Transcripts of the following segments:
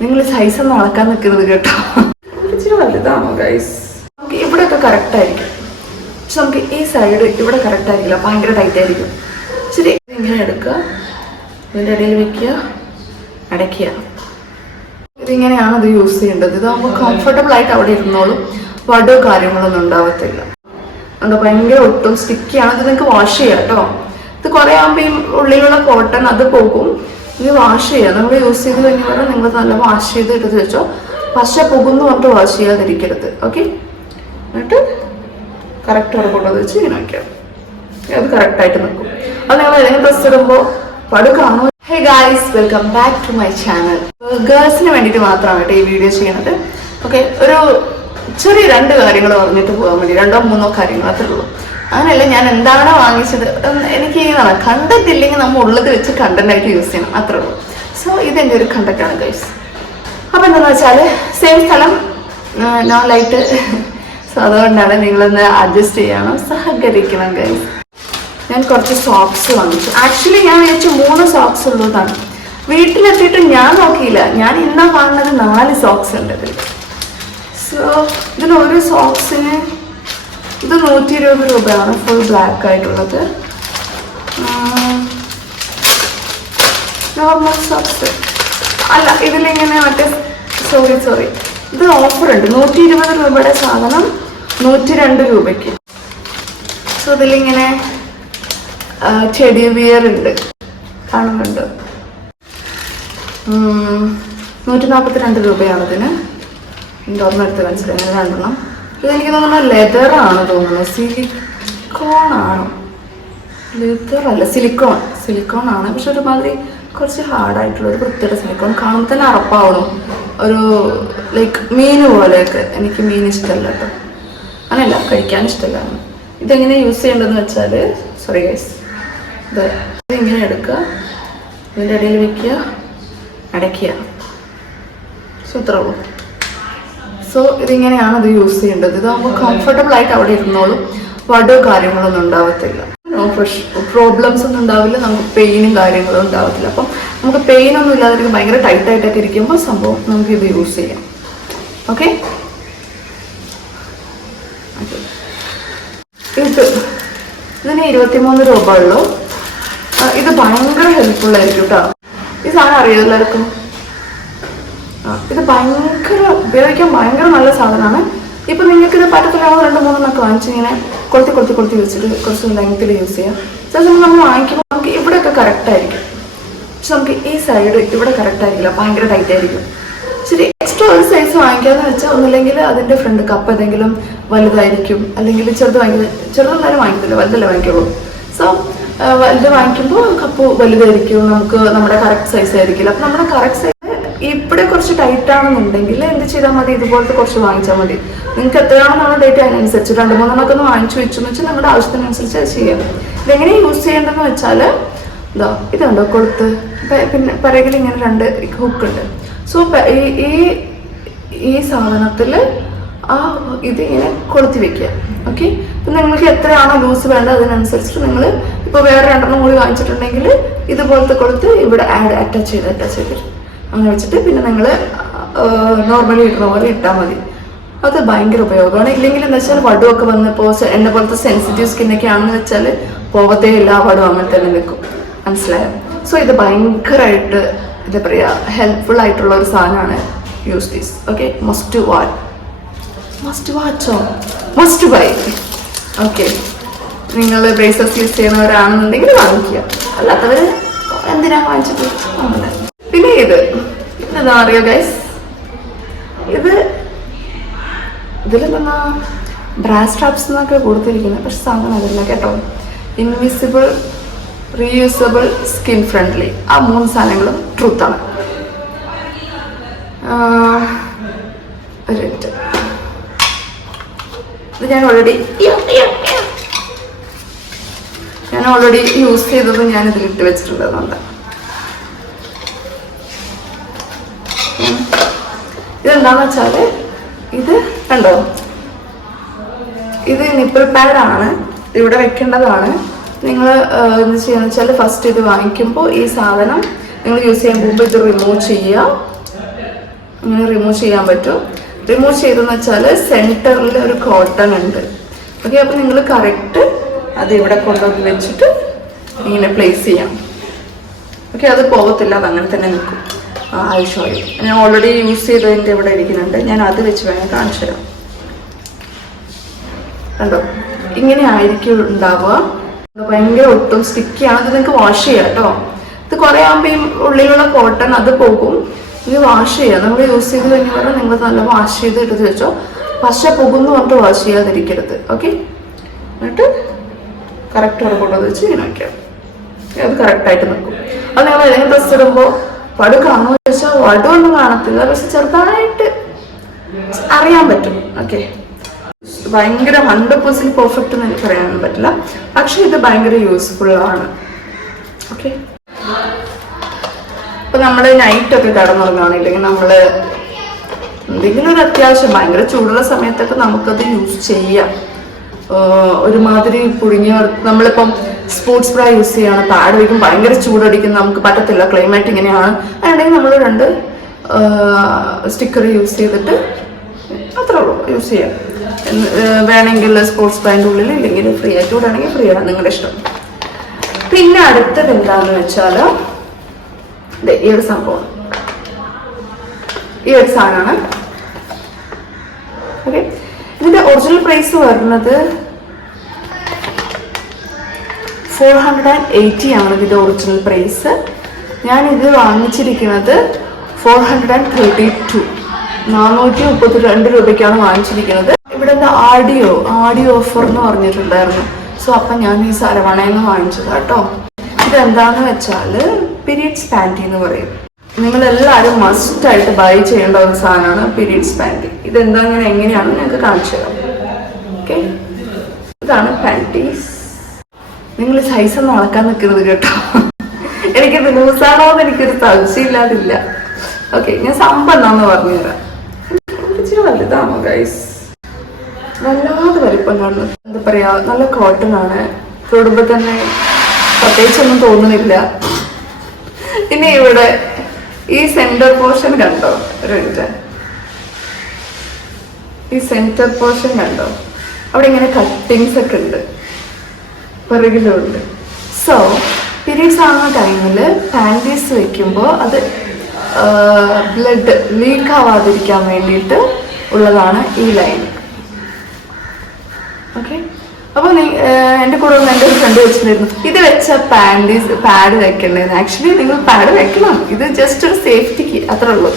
നിങ്ങൾ സൈസ് ഒന്നും അളക്കാൻ നിൽക്കരുത് കേട്ടോ. ഇച്ചിരി വലുതാണോ ഗൈസ് നമുക്ക് ഇവിടെയൊക്കെ കറക്റ്റ് ആയിരിക്കും. പക്ഷെ നമുക്ക് ഈ സൈഡ് ഇവിടെ കറക്റ്റ് ആയിരിക്കില്ല. ഭയങ്കര ടൈറ്റ് ആയിരിക്കും. ശരി ഇങ്ങനെ എടുക്കുക. ഇതിന്റെ ഇടയിൽ വെക്കുക. അടയ്ക്കുക. ഇതിങ്ങനെയാണ് ഇത് യൂസ് ചെയ്യേണ്ടത്. ഇതാകുമ്പോൾ കംഫർട്ടബിൾ ആയിട്ട് അവിടെ ഇരുന്നോളും. വടോ കാര്യങ്ങളൊന്നും ഉണ്ടാവത്തില്ല. അത് ഭയങ്കര ഒട്ടും സ്റ്റിക്കിയാണ് ഇത് നിങ്ങൾക്ക് വാഷ് ചെയ്യാം കേട്ടോ. ഇത് കുറേ ആകുമ്പോൾ ഈ ഉള്ളിലുള്ള കോട്ടൺ അത് പോകും. ഇത് വാഷ് ചെയ്യുക നമ്മൾ യൂസ് ചെയ്ത് കഴിഞ്ഞാൽ നിങ്ങൾ നല്ല വാഷ് ചെയ്ത് എടുത്ത് വെച്ചോ. പശ പോകുന്നു പറഞ്ഞിട്ട് വാഷ് ചെയ്യാതിരിക്കരുത്. ഓക്കെ എന്നിട്ട് കറക്റ്റ് കൊണ്ടുവന്ന് വെച്ച് ഇങ്ങനെ വയ്ക്കാം അത് കറക്റ്റായിട്ട് നിൽക്കും. അത് നിങ്ങൾ ഏതെങ്കിലും ഡ്രസ് ഇടുമ്പോൾ പടുക്കാണോ? Hey guys welcome back to my channel ഗേൾസിന് വേണ്ടിയിട്ട് മാത്രമാണ് കേട്ടോ ഈ വീഡിയോ ചെയ്യണത്. ഓക്കെ ഒരു ചെറിയ രണ്ട് കാര്യങ്ങൾ പറഞ്ഞിട്ട് പോകാൻ വേണ്ടി. രണ്ടോ മൂന്നോ കാര്യങ്ങൾ അത്രേ ഉള്ളൂ. അങ്ങനെയല്ല ഞാൻ എന്താണ് വാങ്ങിച്ചത്. എനിക്ക് ഇതാണ് കണ്ടന്റ് നമ്മൾ ഉള്ളത് വെച്ച് കണ്ടന്റായിട്ട് യൂസ് ചെയ്യണം. അത്രേ ഉള്ളൂ. സോ ഇതെന്റെ ഒരു കണ്ടന്റ് ആണ് ഗൈസ് അപ്പൊ എന്താന്ന് വെച്ചാൽ സെയിം സ്ഥലം നോ ലൈറ്റ് സോ അതുകൊണ്ടാണ് നിങ്ങളൊന്ന് അഡ്ജസ്റ്റ് ചെയ്യണം. സഹകരിക്കണം ഗൈസ് ഞാൻ കുറച്ച് സോക്സ് വാങ്ങിച്ചു. ആക്ച്വലി ഞാൻ വിചാരിച്ചു മൂന്ന് സോക്സ് ഉള്ളതാണ് വീട്ടിലെത്തിയിട്ട് ഞാൻ നോക്കിയില്ല. ഞാൻ ഇന്നാ കാണുന്നത് നാല് സോക്സ് ഉണ്ട് ഇതിൽ സോ ഇതിന് ഒരു സോക്സിന് ഇത് നൂറ്റി ഇരുപത് രൂപയാണ് ഫുൾ ബ്ലാക്ക് ആയിട്ടുള്ളത്. നോർമൽ സോക്സ് അല്ല ഇതിലിങ്ങനെ മറ്റേ സോറി സോറി ഇത് ഓഫർ ഉണ്ട്. നൂറ്റി ഇരുപത് രൂപയുടെ സാധനം നൂറ്റി രണ്ട് രൂപയ്ക്ക്. സോ ഇതിലിങ്ങനെ ചെടി വിയർ ഉണ്ട്. കാണുന്നുണ്ട്. നൂറ്റി നാൽപ്പത്തി രണ്ട് രൂപയാണ് എന്തോർമ്മ എടുത്ത് മനസ്സിലായി. രണ്ടെണ്ണം. ഇത് എനിക്ക് തോന്നുന്നു. ലെതർ ആണ് തോന്നുന്നു സിലിക്കോൺ. ആണ് ലെതർ അല്ല സിലിക്കോൺ സിലിക്കോൺ ആണ് പക്ഷെ ഒരുമാതിരി കുറച്ച് ഹാർഡായിട്ടുള്ള ഒരു വൃത്തിയുടെ സിലിക്കോൺ. കാണുമ്പോൾ തന്നെ അറപ്പാവണം ഒരു ലൈക്ക് മീൻ പോലെയൊക്കെ. എനിക്ക് മീൻ ഇഷ്ടമല്ല കേട്ടോ. അങ്ങനെയല്ല കഴിക്കാൻ ഇഷ്ടമല്ല. ഇതെങ്ങനെ യൂസ് ചെയ്യേണ്ടതെന്ന് വെച്ചാൽ സോറി ഗൈസ് ഇത് ഇതിങ്ങനെ എടുക്കുക. ഇതിന്റെ ഇടയിൽ വെക്കുക. അടയ്ക്കുക. സോ ഇത്രേ ഉള്ളൂ. സോ ഇതിങ്ങനെയാണ് ഇത് യൂസ് ചെയ്യേണ്ടത്. ഇതാകുമ്പോൾ കംഫർട്ടബിൾ ആയിട്ട് അവിടെ ഇരുന്നോളും. വടോ കാര്യങ്ങളൊന്നും ഉണ്ടാവത്തില്ല. പ്രോബ്ലംസ് ഒന്നും ഉണ്ടാവില്ല. നമുക്ക് പെയിനും കാര്യങ്ങളും ഉണ്ടാവത്തില്ല. അപ്പം നമുക്ക് പെയിൻ ഒന്നും ഇല്ലാതിരിക്കും ഭയങ്കര ടൈറ്റ് ആയിട്ടൊക്കെ ഇരിക്കുമ്പോൾ സംഭവം നമുക്ക് ഇത് യൂസ് ചെയ്യാം. ഓക്കെ ഇത് ഇതിന് ഇരുപത്തിമൂന്ന് രൂപ ഉള്ളൂ. ഇത് ഭയങ്കര ഹെൽപ്ഫുൾ ആയിരിക്കും കേട്ടോ ഈ സാധനം അറിയാം എല്ലാവർക്കും. ഇത് ഭയങ്കര ഉപയോഗിക്കാൻ ഭയങ്കര നല്ല സാധനമാണ്. ഇപ്പൊ നിങ്ങൾക്ക് ഇത് പറ്റത്തില്ലാതെ രണ്ട് മൂന്നെണ്ണൊക്കെ വാങ്ങിച്ച് ഇങ്ങനെ കൊളുത്തി കൊളുത്തി കൊളുത്തി വെച്ചിട്ട് കുറച്ച് ലെങ്ത്തിൽ യൂസ് ചെയ്യാം. സോ നമ്മൾ വാങ്ങിക്കുമ്പോൾ നമുക്ക് ഇവിടെയൊക്കെ കറക്റ്റ് ആയിരിക്കും. പക്ഷെ നമുക്ക് ഈ സൈഡ് ഇവിടെ കറക്റ്റ് ആയിരിക്കില്ല. ഭയങ്കര ടൈറ്റ് ആയിരിക്കും. ശരി എക്സ്ട്രാ ഒരു സൈസ് വാങ്ങിക്കാന്ന് വെച്ചാൽ ഒന്നില്ലെങ്കിൽ അതിന്റെ ഫ്രണ്ട് കപ്പ് ഏതെങ്കിലും വലുതായിരിക്കും. അല്ലെങ്കിൽ ചെറുത് വാങ്ങിക്കുന്നത് ചെറുതെല്ലാവരും വാങ്ങിക്കില്ല വലുതല്ലേ വാങ്ങിക്കുള്ളൂ. സോ വലുത് വാങ്ങിക്കുമ്പോൾ കപ്പ് വലുതായിരിക്കും. നമുക്ക് നമ്മുടെ കറക്റ്റ് സൈസ് ആയിരിക്കില്ല. അപ്പം നമ്മുടെ കറക്റ്റ് സൈസ് ഇവിടെ കുറച്ച് ടൈറ്റ് ആണെന്നുണ്ടെങ്കിൽ എന്ത് ചെയ്താൽ മതി? ഇതുപോലത്തെ കുറച്ച് വാങ്ങിച്ചാൽ മതി. നിങ്ങൾക്ക് എത്രയാണെന്നാണ് ഡേറ്റ് അതിനനുസരിച്ച്. രണ്ട് മൂന്നെണ്ണമൊക്കെ ഒന്ന് വാങ്ങിച്ചു വെച്ചു വെച്ചാൽ നിങ്ങളുടെ ആവശ്യത്തിനനുസരിച്ച് അത് ചെയ്യാം. ഇതെങ്ങനെ യൂസ് ചെയ്യേണ്ടതെന്ന് വെച്ചാൽ ഇതാ ഇതുണ്ടോ കൊടുത്ത്. പിന്നെ പിറകിൽ ഇങ്ങനെ രണ്ട് ഹുക്ക് ഉണ്ട്. സോ ഈ ഈ- സാധനത്തിൽ ആ ഇത് ഇങ്ങനെ കൊളുത്തി വെക്കുക. ഓക്കെ അപ്പം നിങ്ങൾക്ക് എത്രയാണോ ലൂസ് വേണ്ടത് അതിനനുസരിച്ചിട്ട് നിങ്ങൾ ഇപ്പോൾ വേറെ രണ്ടെണ്ണം കൂടി വാങ്ങിച്ചിട്ടുണ്ടെങ്കിൽ ഇതുപോലത്തെ കൊടുത്ത് ഇവിടെ ആഡ് അറ്റാച്ച് ചെയ്ത് അറ്റാച്ച് ചെയ്തിട്ട് അങ്ങനെ വെച്ചിട്ട് പിന്നെ നിങ്ങൾ നോർമലി ഇടുന്ന പോലെ ഇട്ടാൽ മതി. അത് ഭയങ്കര ഉപയോഗമാണ്. ഇല്ലെങ്കിൽ എന്താ വെച്ചാൽ വടുവൊക്കെ വന്നപ്പോൾ എന്നെ പോലത്തെ സെൻസിറ്റീവ് സ്കിന്നൊക്കെ ആണെന്ന് വെച്ചാൽ പോകത്തേ ഇല്ല വടും അങ്ങനെ തന്നെ നിൽക്കും. മനസ്സിലായോ? സോ ഇത് ഭയങ്കരമായിട്ട് എന്താ പറയുക ഹെൽപ്ഫുൾ ആയിട്ടുള്ള ഒരു സാധനമാണ് use these okay must watch must വാച്ചോ must buy okay നിങ്ങൾ ബ്രേസസ് യൂസ് ചെയ്യുന്നവരാണെന്നുണ്ടെങ്കിൽ വാങ്ങിക്കുക. അല്ലാത്തവർ എന്തിനാണ് വാങ്ങിച്ചിട്ട് അങ്ങനെ പിന്നെ ഇത് എന്താ അറിയോ ഗൈസ് ഇത് ഇതിലെന്താ? ബ്രാസ് സ്ട്രാപ്സ് എന്നൊക്കെ കൊടുത്തിരിക്കുന്നത്. പക്ഷെ സാധനം അതല്ല കേട്ടോ. ഇൻവിസിബിൾ റീയൂസബിൾ സ്കിൻ ഫ്രണ്ട്ലി ആ മൂന്ന് സാധനങ്ങളും ട്രൂത്താണ് മിനിറ്റ് ഇത് ഞാൻ ഓൾറെഡി ഞാൻ ഓൾറെഡി യൂസ് ചെയ്തത് ഞാൻ ഇട്ട് വെച്ചിട്ടുള്ളതുകൊണ്ട് വെച്ചാൽ ഇത് കണ്ടോ? ഇത് നിപ്പിൾ പാഡാണ് ഇവിടെ വെക്കേണ്ടതാണ്. നിങ്ങൾ എന്ത് ചെയ്യാന്ന് വെച്ചാൽ ഫസ്റ്റ് ഇത് വാങ്ങിക്കുമ്പോൾ ഈ സാധനം നിങ്ങൾ യൂസ് ചെയ്യാൻ പോകുമ്പോൾ ഇത് റിമൂവ് ചെയ്യുക. ഇങ്ങനെ റിമൂവ് ചെയ്യാൻ പറ്റും. റിമൂവ് ചെയ്തെന്ന് വെച്ചാൽ സെന്ററിൽ ഒരു കോട്ടൺ ഉണ്ട്. ഓക്കെ അപ്പം നിങ്ങൾ കറക്റ്റ് അത് ഇവിടെ കൊണ്ടുവന്ന് വെച്ചിട്ട് ഇങ്ങനെ പ്ലേസ് ചെയ്യാം. ഓക്കെ അത് പോകത്തില്ല അത് അങ്ങനെ തന്നെ നിൽക്കും. ഐ ഷോ യു ഞാൻ ഓൾറെഡി യൂസ് ചെയ്തതിന്റെ ഇവിടെ ഇരിക്കുന്നുണ്ട്. ഞാൻ അത് വെച്ച് വേണമെങ്കിൽ കാണിച്ചു തരാം. കണ്ടോ? ഇങ്ങനെ ആയിരിക്കും ഉണ്ടാവുക. ഭയങ്കര ഒട്ടും സ്റ്റിക്കിയാണ് ഇത് നിങ്ങൾക്ക് വാഷ് ചെയ്യാം കേട്ടോ. ഇത് കുറേ ആകുമ്പോൾ ഈ ഉള്ളിലുള്ള കോട്ടൺ അത് പോകും. ഇത് വാഷ് ചെയ്യാം. നമ്മൾ യൂസ് ചെയ്ത് കഴിഞ്ഞ് പറഞ്ഞാൽ നിങ്ങൾ നല്ല വാഷ് ചെയ്ത് എടുത്ത് വെച്ചോ. പശ പോകുന്നു പറഞ്ഞിട്ട് വാഷ് ചെയ്യാതിരിക്കരുത്. ഓക്കെ എന്നിട്ട് കറക്റ്റ് അവിടെ കൊണ്ടുവന്ന് വെച്ച് ഇങ്ങനെ വയ്ക്കാം അത് കറക്റ്റായിട്ട് നിൽക്കും. അത് നിങ്ങൾ ഏതെങ്കിലും ഡ്രസ്സ് ഇടുമ്പോൾ ചോദിച്ചാൽ വടുവൊന്നും കാണത്തില്ല. പക്ഷെ ചെറുതായിട്ട് അറിയാൻ പറ്റും. ഓക്കെ ഭയങ്കര ഹൺഡ്രഡ് പെർസെന്റ് പെർഫെക്റ്റ് എന്ന് എനിക്ക് പറയാൻ പറ്റില്ല. പക്ഷെ ഇത് ഭയങ്കര യൂസ്ഫുൾ ആണ്. ഓക്കെ ഇപ്പൊ നമ്മൾ നൈറ്റ് ഒക്കെ കടന്നുറങ്ങുകയാണെങ്കിൽ നമ്മൾ എന്തെങ്കിലും ഒരു അത്യാവശ്യം ഭയങ്കര ചൂടുള്ള സമയത്തൊക്കെ നമുക്കത് യൂസ് ചെയ്യാം. ഒരുമാതിരി പുഴുങ്ങിയ നമ്മളിപ്പം സ്പോർട്സ് ബ്രാ യൂസ് ചെയ്യാണ്. പാഡ് വയ്ക്കും ഭയങ്കര ചൂടടിക്കും. നമുക്ക് പറ്റത്തില്ല ക്ലൈമറ്റ് ഇങ്ങനെയാണ്. അതുണ്ടെങ്കിൽ നമ്മൾ രണ്ട് സ്റ്റിക്കർ യൂസ് ചെയ്തിട്ട് അത്രേ ഉള്ളൂ യൂസ് ചെയ്യാം. വേണമെങ്കിൽ സ്പോർട്സ് ബ്രാന്റെ ഉള്ളിൽ ഇല്ലെങ്കിൽ ഫ്രീ ആയിട്ട് വിടുകയാണെങ്കിൽ ഫ്രീ ആണ് നിങ്ങളുടെ ഇഷ്ടം. പിന്നെ അടുത്തത് എന്താണെന്ന് വെച്ചാൽ ഈ ഒരു സംഭവം. ഈ ഒരു സാധനമാണ്. ഓക്കെ ഇതിന്റെ ഒറിജിനൽ പ്രൈസ് വരുന്നത് ഫോർ ഹൺഡ്രഡ് ആൻഡ് എയ്റ്റി ആണ് ഇതിന്റെ ഒറിജിനൽ പ്രൈസ് ഞാൻ ഇത് വാങ്ങിച്ചിരിക്കുന്നത് four hundred and thirty two. നാനൂറ്റി മുപ്പത്തി രണ്ട് രൂപയ്ക്കാണ് വാങ്ങിച്ചിരിക്കുന്നത്. ഇവിടെ എന്താ ആഡിയോ ആഡിയോ ഓഫർ എന്ന് പറഞ്ഞിട്ടുണ്ടായിരുന്നു. സോ അപ്പം ഞാൻ ഈ സരവണയിൽ നിന്ന് വാങ്ങിച്ചത് കേട്ടോ. ഇതെന്താന്ന് വെച്ചാൽ പീരീഡ്സ് പാന്റി എന്ന് പറയും. നിങ്ങൾ മസ്റ്റായിട്ട് ബൈ ചെയ്യേണ്ട ഒരു സാധനമാണ് പീരീഡ്സ് പാന്റി. ഇതെന്താ ഇങ്ങനെ എങ്ങനെയാണെന്ന് ഞങ്ങൾക്ക് കാണിച്ചു തരാം. ഓക്കെ? ഇതാണ് പാന്റീസ്. നിങ്ങൾ സൈസ് ഒന്നും അളക്കാൻ നിൽക്കുന്നത് കേട്ടോ. എനിക്ക് ലൂസാണോ എന്ന് എനിക്കൊരു സംശയമില്ലാതില്ല. ഓക്കെ ഞാൻ സമ്പന്നാന്ന് പറഞ്ഞുതരാം. ഇച്ചിരി വലുതാണോ ഗൈസ് വല്ലാതെ വലിപ്പം എന്താ പറയാ നല്ല കോട്ടൺ ആണ്. തൊടുമ്പോ തന്നെ പ്രത്യേകിച്ചൊന്നും തോന്നുന്നില്ല. ഇനി ഇവിടെ ഈ സെന്റർ പോർഷൻ കണ്ടോ? ഒരു ഈ സെന്റർ പോർഷൻ കണ്ടോ? അവിടെ ഇങ്ങനെ കട്ടിങ്സ് ഒക്കെ ഉണ്ട്. പിറകിലും ഉണ്ട് സോ പീരീഡ്സ് ആവുന്ന ടൈമിൽ പാന്റീസ് വെക്കുമ്പോൾ അത് ബ്ലഡ് ലീക്ക് ആവാതിരിക്കാൻ വേണ്ടിയിട്ട് ഉള്ളതാണ് ഈ ലൈൻ ഓക്കെ അപ്പോൾ എന്റെ കൂടെ ഒന്ന് എന്റെ ഒരു ഫ്രണ്ട് വെച്ചിട്ടുണ്ടായിരുന്നു ഇത് വെച്ച പാന്റീസ് പാഡ് വെക്കണ്ടായിരുന്നു ആക്ച്വലി നിങ്ങൾ പാഡ് വെക്കണം. ഇത് ജസ്റ്റ് ഒരു സേഫ്റ്റിക്ക് അത്രേ ഉള്ളൂ.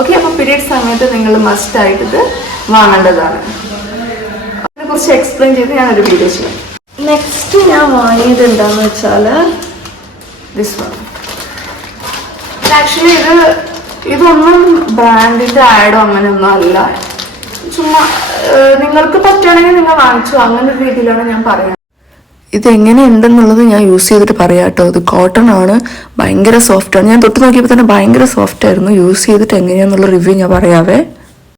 ഓക്കെ അപ്പോൾ പീരീഡ് സമയത്ത് നിങ്ങൾ മസ്റ്റായിട്ട് ഇത് വാങ്ങേണ്ടതാണ്. അതിനെക്കുറിച്ച് എക്സ്പ്ലെയിൻ ചെയ്ത് ഞാനൊരു വീഡിയോ ചെയ്യാം. നെക്സ്റ്റ് ഞാൻ വാങ്ങിയത് എന്താന്ന് വെച്ചാൽ ദിസ് വൺ ആക്ച്വലി ഇത് ഇതൊന്നും ബ്രാൻഡിന്റെ ആഡോ അങ്ങനെയൊന്നും അല്ല. ചുമ്മാ നിങ്ങൾക്ക് പറ്റുകയാണെങ്കിൽ നിങ്ങൾ വാങ്ങിച്ചു. അങ്ങനെ ഒരു രീതിയിലാണ് ഞാൻ പറയുന്നത്. ഇത് എങ്ങനെ ഉണ്ടെന്നുള്ളത് ഞാൻ യൂസ് ചെയ്തിട്ട് പറയാം കേട്ടോ ഇത് കോട്ടൺ ആണ്. ഭയങ്കര സോഫ്റ്റ് ആണ്. ഞാൻ തൊട്ട് നോക്കിയപ്പോൾ തന്നെ ഭയങ്കര സോഫ്റ്റ് ആയിരുന്നു. യൂസ് ചെയ്തിട്ട് എങ്ങനെയാണെന്നുള്ള റിവ്യൂ ഞാൻ പറയാവേ.